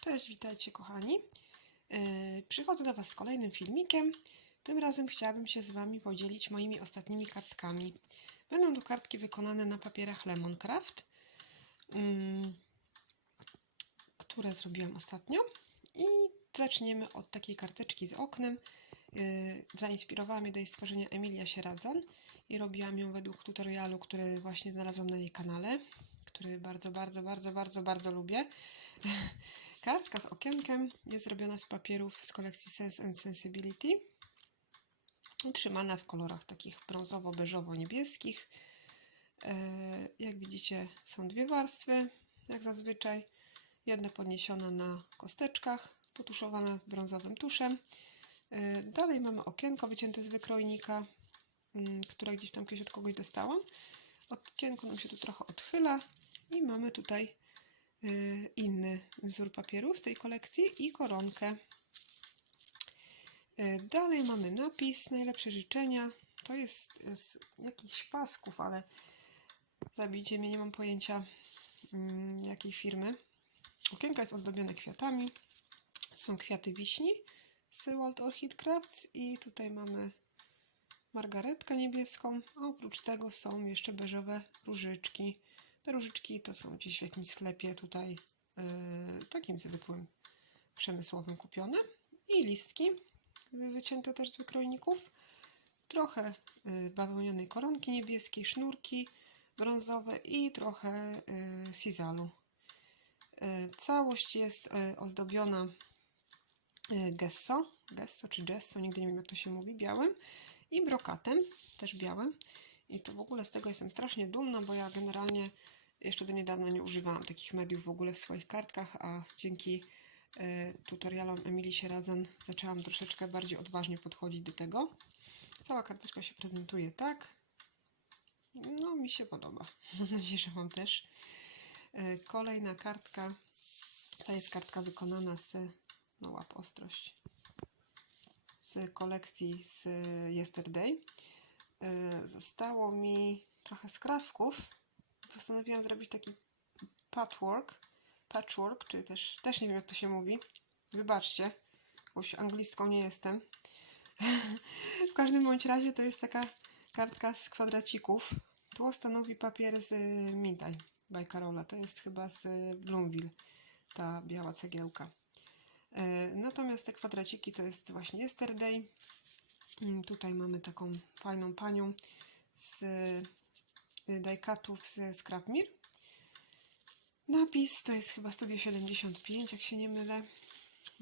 Cześć, witajcie kochani. Yy, Przychodzę do Was z kolejnym filmikiem. Tym razem chciałabym się z Wami podzielić moimi ostatnimi kartkami. Będą to kartki wykonane na papierach Lemoncraft, mm, które zrobiłam ostatnio. I zaczniemy od takiej karteczki z oknem. Yy, Zainspirowała mnie do jej stworzenia Emilia Sieradzan i robiłam ją według tutorialu, który właśnie znalazłam na jej kanale, który bardzo, bardzo, bardzo, bardzo, bardzo lubię. Kartka z okienkiem jest zrobiona z papierów z kolekcji Sense and Sensibility. Utrzymana w kolorach takich brązowo-beżowo-niebieskich. E, Jak widzicie, są dwie warstwy, jak zazwyczaj. Jedna podniesiona na kosteczkach, potuszowana brązowym tuszem. E, Dalej mamy okienko wycięte z wykrojnika, mm, które gdzieś tam kiedyś od kogoś dostałam. Okienko nam się tu trochę odchyla i mamy tutaj inny wzór papieru z tej kolekcji i koronkę. Y, Dalej mamy napis, najlepsze życzenia. To jest z jakichś pasków, ale zabijcie mnie, nie mam pojęcia mm, jakiej firmy. Okienko jest ozdobione kwiatami. Są kwiaty wiśni z Wild Orchid Crafts i tutaj mamy margaretkę niebieską, a oprócz tego są jeszcze beżowe różyczki. Te różyczki to są gdzieś w jakimś sklepie tutaj yy, takim zwykłym przemysłowym kupione i listki wycięte też z wykrojników. Trochę yy, bawełnianej koronki niebieskiej, sznurki brązowe i trochę yy, sizalu. Yy, całość jest yy, ozdobiona yy, gesso, gesso czy gesso, nigdy nie wiem jak to się mówi, białym i brokatem, też białym. I to w ogóle z tego jestem strasznie dumna, bo ja generalnie jeszcze do niedawna nie używałam takich mediów w ogóle w swoich kartkach, a dzięki e, tutorialom Emilii Sieradzan zaczęłam troszeczkę bardziej odważnie podchodzić do tego. Cała karteczka się prezentuje tak. No, mi się podoba. Mam nadzieję, że Wam też. E, Kolejna kartka. To jest kartka wykonana z... No, łap ostrość z kolekcji z Yesterday. Y, Zostało mi trochę skrawków. Postanowiłam zrobić taki patchwork, patchwork, czy też, też nie wiem jak to się mówi. Wybaczcie, jakąś anglistką nie jestem. w każdym bądź razie to jest taka kartka z kwadracików. Tło stanowi papier z Mintaj by Carola. To jest chyba z Bloomville, ta biała cegiełka. E, Natomiast te kwadraciki to jest właśnie Yesterday. Mm, Tutaj mamy taką fajną panią z diekatów z Scrapmir. Napis to jest chyba Studio 75, jak się nie mylę.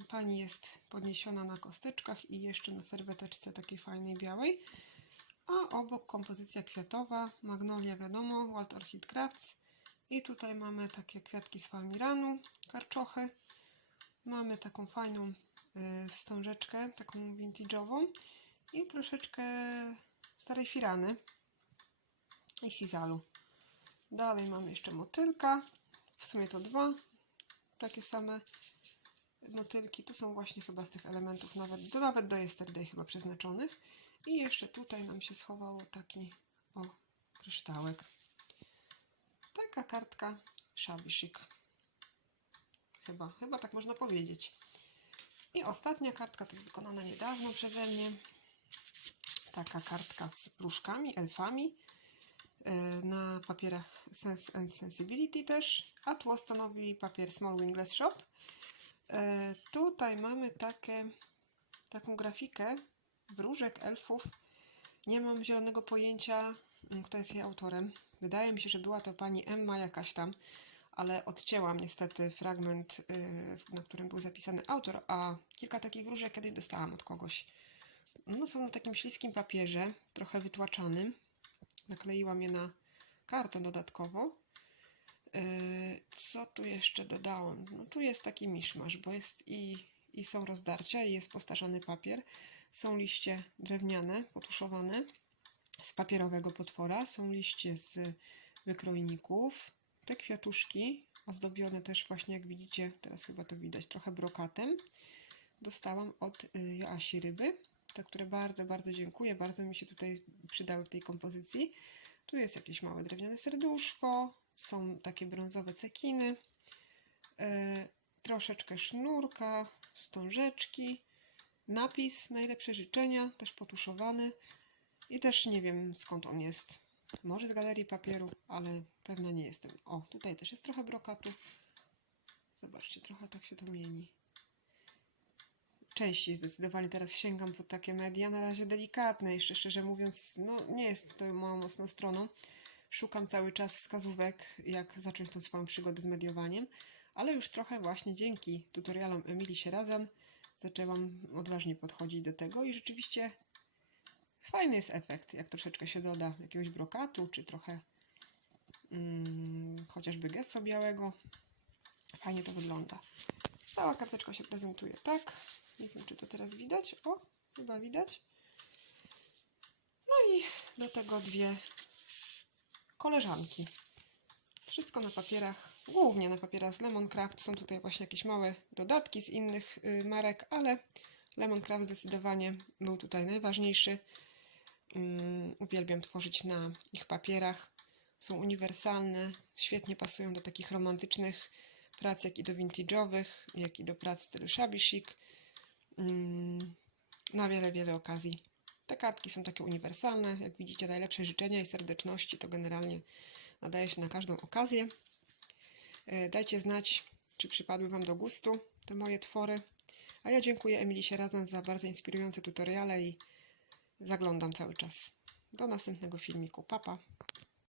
Pani jest podniesiona na kosteczkach i jeszcze na serweteczce takiej fajnej białej. A obok kompozycja kwiatowa, magnolia wiadomo, Walt Orchid Crafts. I tutaj mamy takie kwiatki z falmiranu, karczochy. Mamy taką fajną y, wstążeczkę, taką vintage'ową i troszeczkę starej firany i sizalu. Dalej mamy jeszcze motylka, w sumie to dwa takie same motylki. To są właśnie chyba z tych elementów, nawet do, nawet do yesterday chyba przeznaczonych. I jeszcze tutaj nam się schowało taki o kryształek. Taka kartka shabby chic. Chyba, chyba tak można powiedzieć. I ostatnia kartka to jest wykonana niedawno przeze mnie. Taka kartka z pruszkami, elfami na papierach Sense and Sensibility też, a tło stanowi papier Small Wingless Shop. Yy, Tutaj mamy takie, taką grafikę wróżek, elfów. Nie mam zielonego pojęcia, mm, kto jest jej autorem. Wydaje mi się, że była to pani Emma jakaś tam, ale odcięłam niestety fragment, yy, na którym był zapisany autor, a kilka takich wróżek kiedyś dostałam od kogoś. No, są na takim śliskim papierze, trochę wytłaczanym. Nakleiłam je na karton dodatkowo. Yy, Co tu jeszcze dodałam? No tu jest taki miszmasz, bo jest i, i są rozdarcia, i jest postarzany papier. Są liście drewniane, potuszowane z papierowego potwora. Są liście z wykrojników. Te kwiatuszki ozdobione też właśnie jak widzicie, teraz chyba to widać, trochę brokatem. Dostałam od y, Joasi Ryby, za które bardzo, bardzo dziękuję. Bardzo mi się tutaj przydały w tej kompozycji. Tu jest jakieś małe drewniane serduszko, są takie brązowe cekiny. E, troszeczkę sznurka, wstążeczki, napis, najlepsze życzenia, też potuszowany i też nie wiem skąd on jest. Może z galerii papieru, ale pewna nie jestem. O, tutaj też jest trochę brokatu. Zobaczcie, trochę tak się to mieni. Częściej zdecydowanie teraz sięgam po takie media, na razie delikatne, jeszcze szczerze mówiąc, no nie jest to moją mocną stroną. Szukam cały czas wskazówek, jak zacząć tą swoją przygodę z mediowaniem, ale już trochę właśnie dzięki tutorialom Emilii Sieradzan zaczęłam odważnie podchodzić do tego i rzeczywiście fajny jest efekt, jak troszeczkę się doda jakiegoś brokatu, czy trochę mm, chociażby gesso białego. Fajnie to wygląda. Cała karteczka się prezentuje tak. Nie wiem, czy to teraz widać. O, chyba widać. No i do tego dwie koleżanki. Wszystko na papierach, głównie na papierach z Lemoncraft. Są tutaj właśnie jakieś małe dodatki z innych y, marek, ale Lemoncraft zdecydowanie był tutaj najważniejszy. Mm, uwielbiam tworzyć na ich papierach. Są uniwersalne, świetnie pasują do takich romantycznych prac, jak i do vintage'owych, jak i do prac w stylu shabby chic. Mm, na wiele, wiele okazji. Te kartki są takie uniwersalne. Jak widzicie, najlepsze życzenia i serdeczności to generalnie nadaje się na każdą okazję. E, Dajcie znać, czy przypadły Wam do gustu te moje twory. A ja dziękuję Emilii Sierazan za bardzo inspirujące tutoriale i zaglądam cały czas. Do następnego filmiku. Papa. Pa.